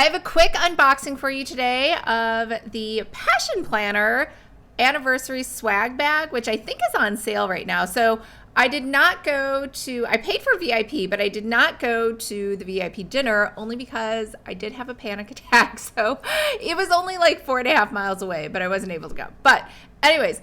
I have a quick unboxing for you today of the Passion Planner Anniversary Swag Bag, which I think is on sale right now. So I did not go to, I paid for VIP, but I did not go to the VIP dinner only because I did have a panic attack. So it was only like 4.5 miles away, but I wasn't able to go. But anyways,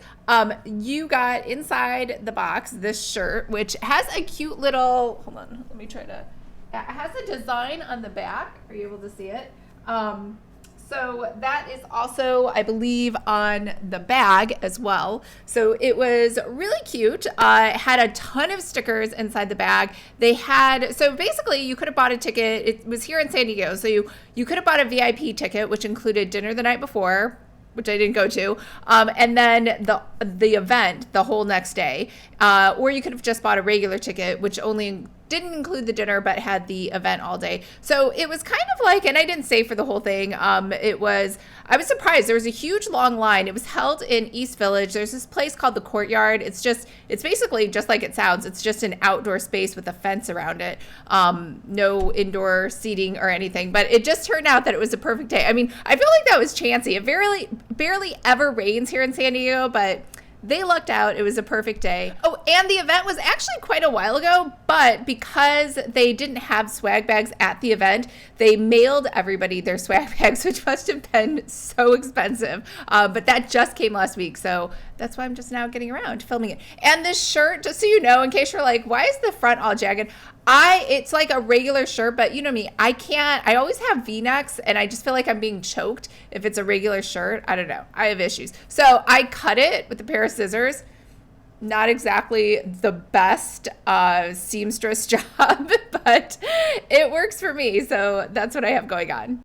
you got inside the box this shirt, which has a cute little, hold on, let me try to, it has a design on the back. Are you able to see it? So that is also, I believe, on the bag as well. So it was really cute. It had a ton of stickers inside the bag. They had, so basically you could have bought a ticket. It was here in San Diego. So you could have bought a VIP ticket, which included dinner the night before, which I didn't go to, and then the event the whole next day. Or you could have just bought a regular ticket, which only didn't include the dinner, but had the event all day. So it was kind of like, and I didn't stay for the whole thing. I was surprised. There was a huge long line. It was held in East Village. There's this place called the Courtyard. It's basically just like it sounds. It's just an outdoor space with a fence around it. No indoor seating or anything, but it just turned out that it was a perfect day. I mean, I feel like that was chancy. It barely ever rains here in San Diego, but they lucked out. It was a perfect day. Oh, and the event was actually quite a while ago, but because they didn't have swag bags at the event, they mailed everybody their swag bags, which must have been so expensive. But that just came last week, so that's why I'm just now getting around to filming it. And this shirt, just so you know, in case you're like, why is the front all jagged? It's like a regular shirt, but you know me, I always have V-necks and I just feel like I'm being choked if it's a regular shirt. I don't know. I have issues. So I cut it with a pair of scissors. Not exactly the best seamstress job, but it works for me. So that's what I have going on.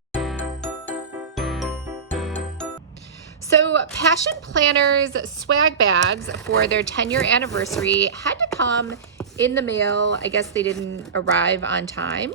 So Passion Planner's swag bags for their 10-year anniversary had to come in the mail. I guess they didn't arrive on time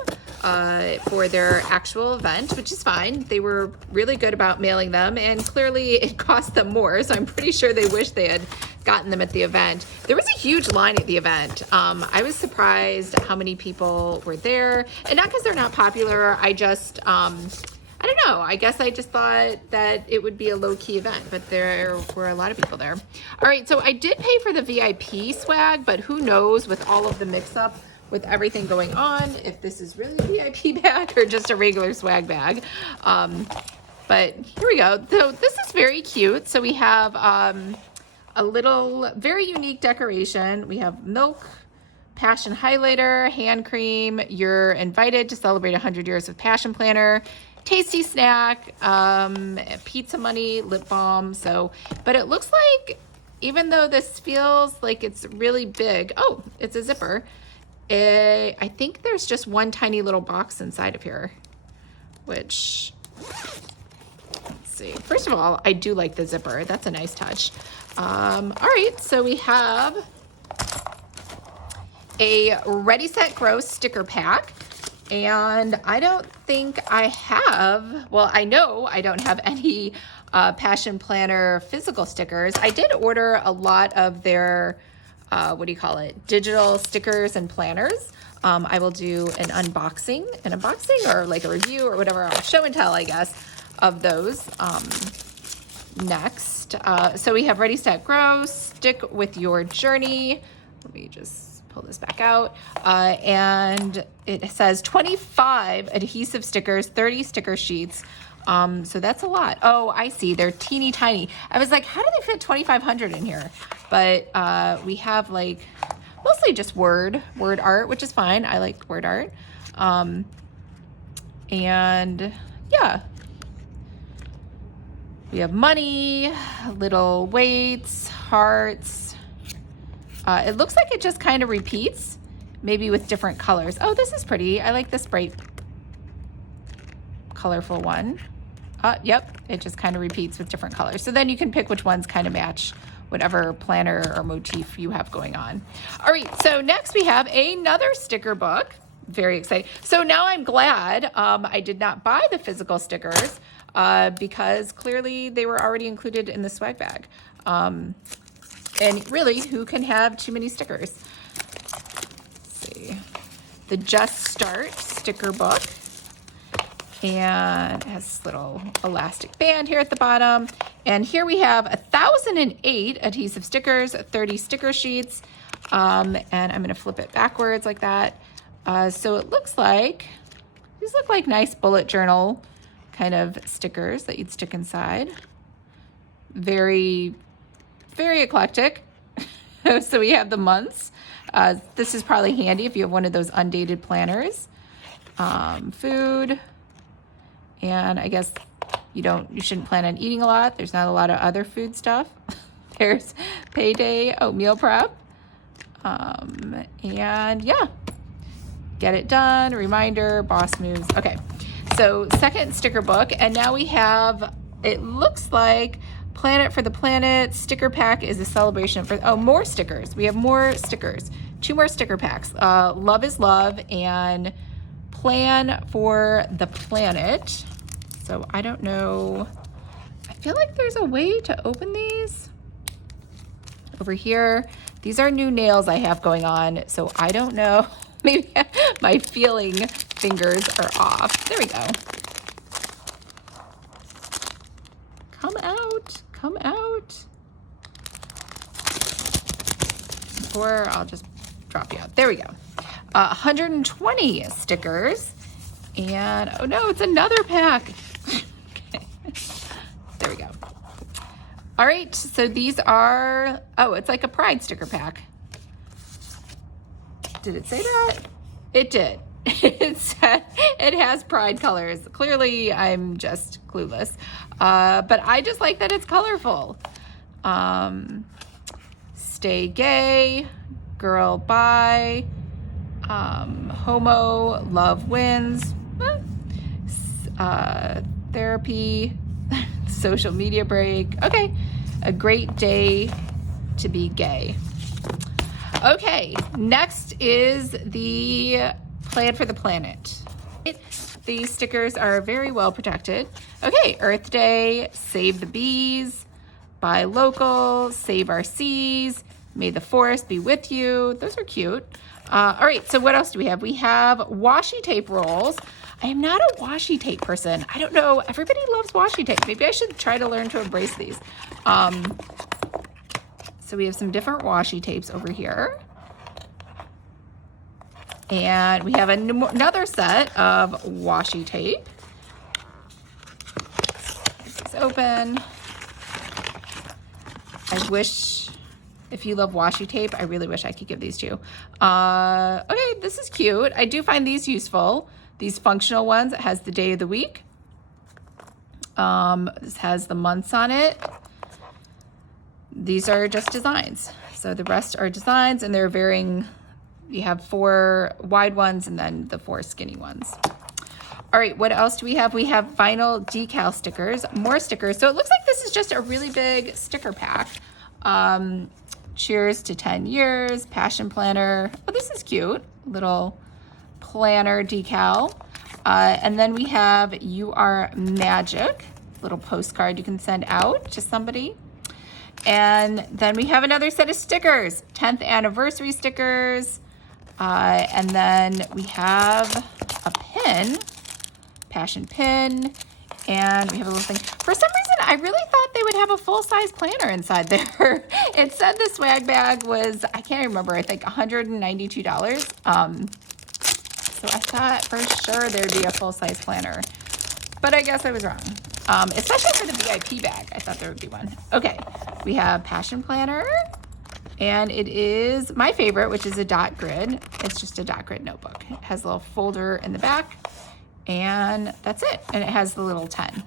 for their actual event, which is fine. They were really good about mailing them, and clearly it cost them more, so I'm pretty sure they wish they had gotten them at the event. There was a huge line at the event. I was surprised how many people were there, and not because they're not popular. I don't know. I guess I just thought that it would be a low-key event, but there were a lot of people there. All right, so I did pay for the VIP swag, but who knows with all of the mix-up with everything going on, if this is really a VIP bag or just a regular swag bag. But here we go. So this is very cute. So we have a little, very unique decoration. We have milk, passion highlighter, hand cream. You're invited to celebrate 100 years of Passion Planner. Tasty snack, pizza money, lip balm. So, but it looks like, even though this feels like it's really big, oh, it's a zipper. I think there's just one tiny little box inside of here, which, let's see. First of all, I do like the zipper. That's a nice touch. All right, so we have a Ready, Set, Grow sticker pack. And I don't think I have, well, I know I don't have any Passion Planner physical stickers. I did order a lot of their, digital stickers and planners. I will do an unboxing or like a review or whatever, I'll show and tell, I guess, of those next. So we have Ready, Set, Grow, Stick with Your Journey. Let me just pull this back out, and it says 25 adhesive stickers, 30 sticker sheets. So that's a lot. Oh, I see. They're teeny tiny. I was like, how do they fit 2,500 in here? But we have like mostly just word art, which is fine. I like word art. And yeah, we have money, little weights, hearts. It looks like it just kind of repeats, maybe with different colors. Oh, this is pretty. I like this bright, colorful one. Yep, it just kind of repeats with different colors. So then you can pick which ones kind of match whatever planner or motif you have going on. All right, so next we have another sticker book. Very exciting. So now I'm glad I did not buy the physical stickers because clearly they were already included in the swag bag. And really, who can have too many stickers? Let's see. The Just Start sticker book. And it has this little elastic band here at the bottom. And here we have 1,008 adhesive stickers, 30 sticker sheets. And I'm gonna flip it backwards like that. So it looks like, these look like nice bullet journal kind of stickers that you'd stick inside. Very, very eclectic. So we have the months. This is probably handy if you have one of those undated planners. Food. And I guess you shouldn't plan on eating a lot. There's not a lot of other food stuff. There's payday, meal prep. And yeah, get it done, reminder, boss moves. Okay, so second sticker book. And now we have, it looks like Planet for the Planet sticker pack is a celebration for, more stickers. We have more stickers, 2 more sticker packs. Love is Love and Plan for the Planet. So I don't know, I feel like there's a way to open these. Over here, these are new nails I have going on, so I don't know. Maybe my feeling fingers are off. There we go. Come out, come out. Or I'll just drop you out. There we go. 120 stickers. And, oh no, it's another pack. Okay. There we go. All right, so these are, it's like a Pride sticker pack. Did it say that? It did. It said it has Pride colors. Clearly, I'm just clueless. But I just like that it's colorful. Stay gay, girl bi, homo, love wins, therapy, social media break. Okay, a great day to be gay. Okay, next is the Plan for the Planet. These stickers are very well protected. Okay, Earth Day, Save the Bees, Buy Local, Save Our Seas, May the Forest be with you. Those are cute. All right, so what else do we have? We have washi tape rolls. I am not a washi tape person. I don't know, everybody loves washi tape. Maybe I should try to learn to embrace these. So we have some different washi tapes over here. And we have another set of washi tape. Get these open. I wish, if you love washi tape, I really wish I could give these to you. Okay, this is cute. I do find these useful. These functional ones, it has the day of the week. This has the months on it. These are just designs. So the rest are designs and they're varying. You have 4 wide ones and then the 4 skinny ones. All right, what else do we have? We have vinyl decal stickers, more stickers. So it looks like this is just a really big sticker pack. Cheers to 10 years, passion planner. Oh, this is cute. Little planner decal. And then we have You Are Magic, little postcard you can send out to somebody. And then we have another set of stickers, 10th anniversary stickers. And then we have a pin, passion pin, and we have a little thing. For some reason, I really thought they would have a full-size planner inside there. It said the swag bag was, I can't remember, I think $192. So I thought for sure there'd be a full-size planner, but I guess I was wrong. Especially for the VIP bag, I thought there would be one. Okay, we have passion planner. And it is my favorite, which is a dot grid. It's just a dot grid notebook. It has a little folder in the back, and that's it. And it has the little 10.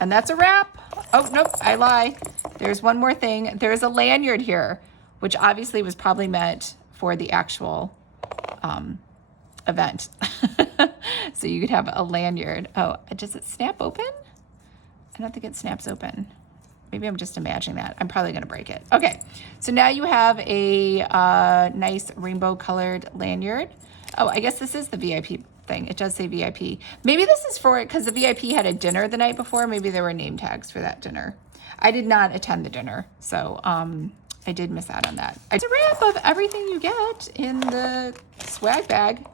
And that's a wrap. Oh, nope, I lie. There's one more thing. There's a lanyard here, which obviously was probably meant for the actual event. So you could have a lanyard. Oh, does it snap open? I don't think it snaps open. Maybe I'm just imagining that. I'm probably gonna break it. Okay, so now you have a nice rainbow colored lanyard. Oh, I guess this is the VIP thing. It does say VIP. Maybe this is for it because the VIP had a dinner the night before. Maybe there were name tags for that dinner. I did not attend the dinner, so I did miss out on that. It's a wrap of everything you get in the swag bag.